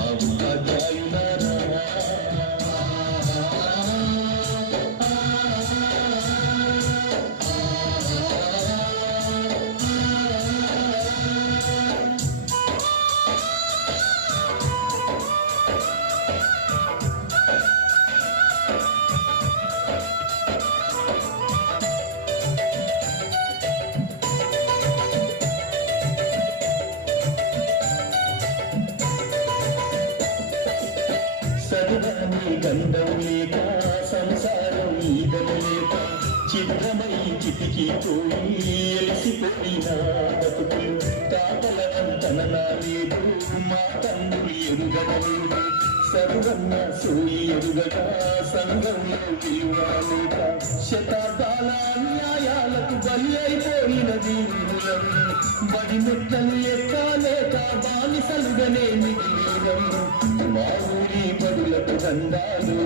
మా ఉపాధ్యాయులారా సర్వాన్ని గంధం లేక సంసారం ఈదలు లేక చిత్రమై చితికిపోయి ఎలిసిపోయిన బతుకులు తాతల వంతనలా లేదు మా తండ్రులు ఎరుగడలేదు సర్వన్న సోయి ఎరుగగా సంఘంలో విలువలేక శతాబ్దాల న్యాయాలకు బలి అయిపోయిన వీరులం బడి మెట్టలు ఎక్కలేక బానిసలుగానే మిగిలినం మా ఊరి బడులకు దండాలు